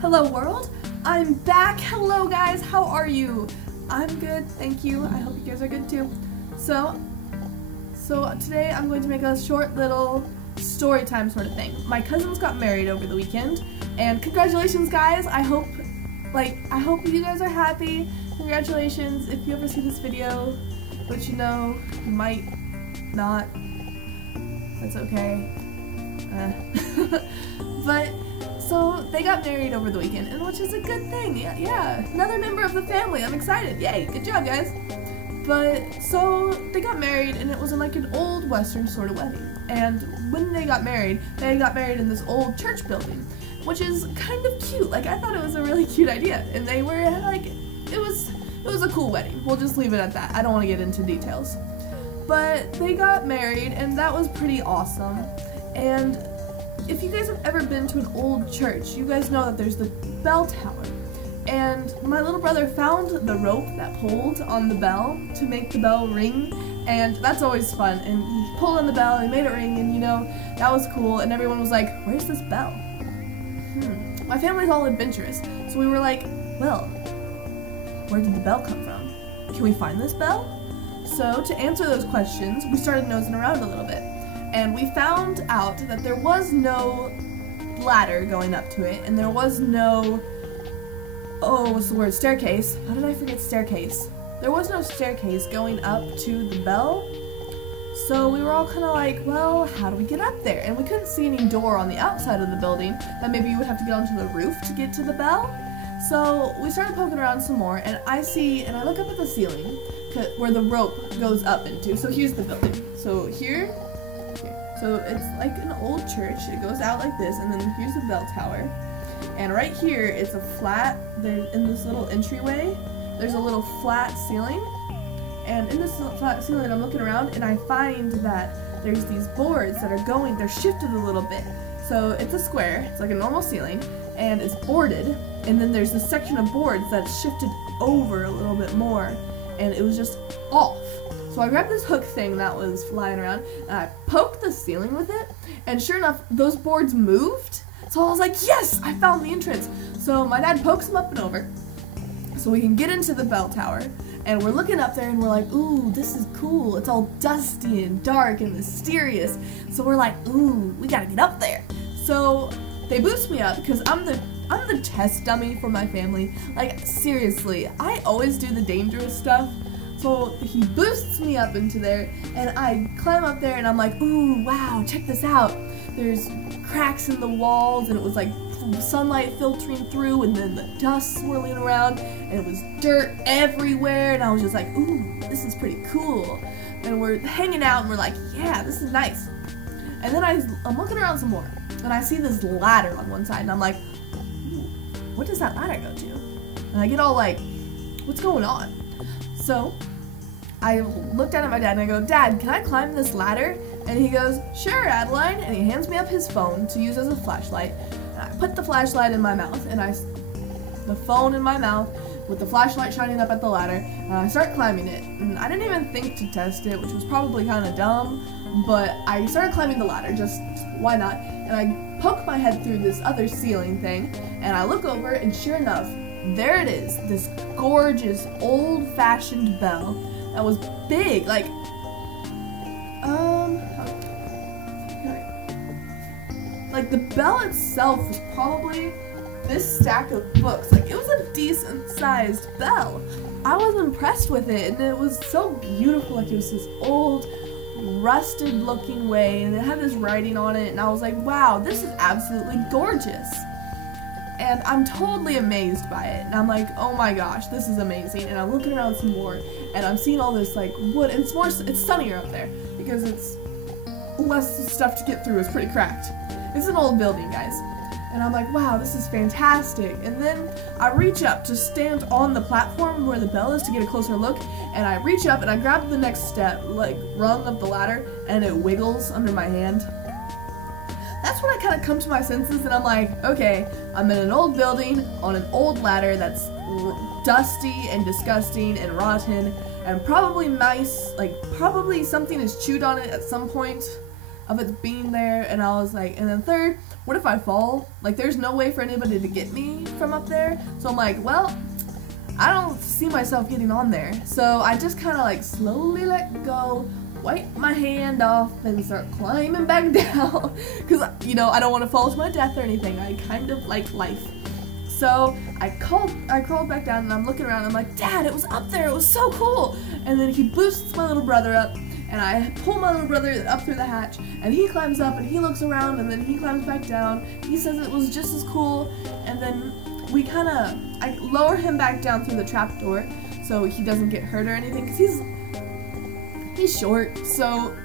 Hello world, I'm back. Hello guys, how are you? I'm good, thank you. I hope you guys are good too. So today I'm going to make a short little story time sort of thing. My cousins got married over the weekend, and congratulations guys. I hope you guys are happy. Congratulations. If you ever see this video, which you know, you might not, that's okay. But so they got married over the weekend, and which is a good thing. Yeah, another member of the family. I'm excited. Yay, good job guys. But so they got married, and it was in like an old Western sort of wedding. And when they got married in this old church building, which is kind of cute. Like, I thought it was a really cute idea, and they were like, it was a cool wedding. We'll just leave it at that. I don't want to get into details. But they got married, and that was pretty awesome. And if you guys have ever been to an old church, you guys know that there's the bell tower. And my little brother found the rope that pulled on the bell to make the bell ring, and that's always fun. And he pulled on the bell, and he made it ring, and you know, that was cool. And everyone was like, where's this bell? My family's all adventurous, so we were like, well, where did the bell come from? Can we find this bell? So to answer those questions, we started nosing around a little bit. And we found out that there was no ladder going up to it, and there was no, what's the word, staircase. How did I forget staircase? There was no staircase going up to the bell, so we were all kind of like, well, how do we get up there? And we couldn't see any door on the outside of the building, that maybe you would have to get onto the roof to get to the bell. So we started poking around some more, and I look up at the ceiling, where the rope goes up into. So here's the building. So here. So it's like an old church. It goes out like this, and then here's the bell tower. And right here, it's a flat, in this little entryway, there's a little flat ceiling. And in this flat ceiling, I'm looking around, and I find that there's these boards that are they're shifted a little bit. So it's a square, it's like a normal ceiling, and it's boarded. And then there's this section of boards that's shifted over a little bit more, and it was just off. So I grabbed this hook thing that was flying around, and I poked the ceiling with it, and sure enough, those boards moved. So I was like, yes, I found the entrance. So my dad pokes them up and over, so we can get into the bell tower, and we're looking up there, and we're like, ooh, this is cool. It's all dusty and dark and mysterious. So we're like, ooh, we gotta get up there. So they boost me up, because I'm the test dummy for my family. Like, seriously, I always do the dangerous stuff. So he boosts me up into there, and I climb up there, and I'm like, ooh, wow, check this out. There's cracks in the walls, and it was like sunlight filtering through, and then the dust swirling around, and it was dirt everywhere, and I was just like, ooh, this is pretty cool. And we're hanging out, and we're like, yeah, this is nice. And then I'm looking around some more, and I see this ladder on one side, and I'm like, ooh, what does that ladder go to? And I get all like, what's going on? So I looked down at my dad, and I go, Dad, can I climb this ladder? And he goes, sure, Adeline, and he hands me up his phone to use as a flashlight. And I put the flashlight in my mouth, and the phone in my mouth with the flashlight shining up at the ladder, and I start climbing it. And I didn't even think to test it, which was probably kind of dumb, but I started climbing the ladder, just why not? And I poke my head through this other ceiling thing, and I look over, and sure enough, there it is, this gorgeous old-fashioned bell that was big, like, like the bell itself was probably this stack of books. Like, it was a decent-sized bell. I was impressed with it, and it was so beautiful. Like, it was this old, rusted-looking way, and it had this writing on it, and I was like, wow, this is absolutely gorgeous. And I'm totally amazed by it, and I'm like, oh my gosh, this is amazing. And I'm looking around some more, and I'm seeing all this like wood, and it's sunnier up there because it's less stuff to get through. It's pretty cracked. It's an old building, guys. And I'm like, wow, this is fantastic. And then I reach up to stand on the platform where the bell is to get a closer look, and I reach up and I grab the next step, like rung of the ladder, and it wiggles under my hand. That's when I kind of come to my senses, and I'm like, okay, I'm in an old building on an old ladder that's dusty and disgusting and rotten, and probably mice, like probably something has chewed on it at some point. of it being there, and I was like, and then third, what if I fall? Like, there's no way for anybody to get me from up there, so I'm like, well, I don't see myself getting on there. So I just kind of like slowly let go, wipe my hand off, and start climbing back down, because, you know, I don't want to fall to my death or anything. I kind of like life. So I crawled back down, and I'm looking around, and I'm like, Dad, it was up there, it was so cool. And then he boosts my little brother up, and I pull my little brother up through the hatch, and he climbs up, and he looks around, and then he climbs back down. He says it was just as cool, and then I lower him back down through the trapdoor so he doesn't get hurt or anything, because he's short, so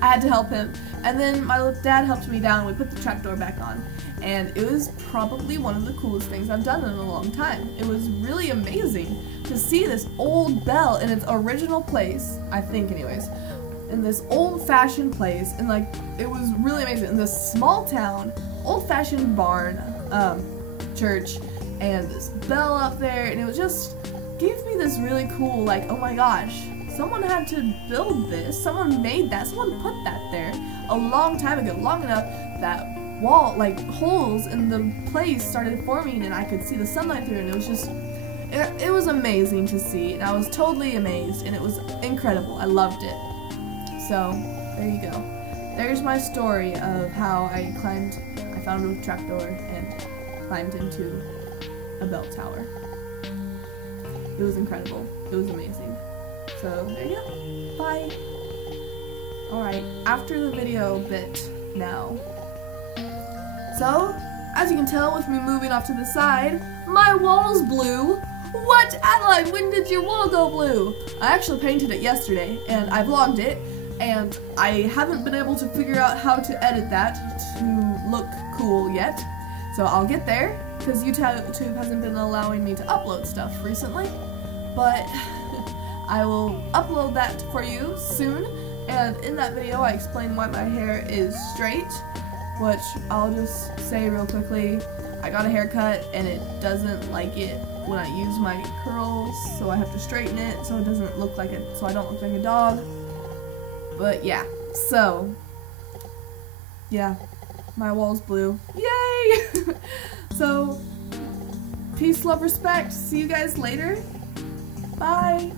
I had to help him. And then my dad helped me down, and we put the trapdoor back on. And it was probably one of the coolest things I've done in a long time. It was really amazing to see this old bell in its original place, I think anyways, in this old-fashioned place, and like, it was really amazing. In this small town, old-fashioned barn, church, and this bell up there, and it was just, gave me this really cool, like, oh my gosh, someone had to build this, someone made that, someone put that there a long time ago, long enough that wall, like, holes in the place started forming and I could see the sunlight through, and it was just, it was amazing to see, and I was totally amazed, and it was incredible. I loved it. So, there you go. There's my story of how I found a trapdoor and climbed into a bell tower. It was incredible. It was amazing. So, there you go. Bye. Alright, after the video bit now. So, as you can tell with me moving off to the side, my wall's blue. What? Adeline, when did your wall go blue? I actually painted it yesterday, and I vlogged it, and I haven't been able to figure out how to edit that to look cool yet. So I'll get there, because YouTube hasn't been allowing me to upload stuff recently. But I will upload that for you soon, and in that video I explain why my hair is straight, which I'll just say real quickly. I got a haircut and it doesn't like it when I use my curls, so I have to straighten it so it doesn't look like it, so I don't look like a dog. But yeah, so yeah, my wall's blue. Yay! So peace, love, respect. See you guys later. Bye.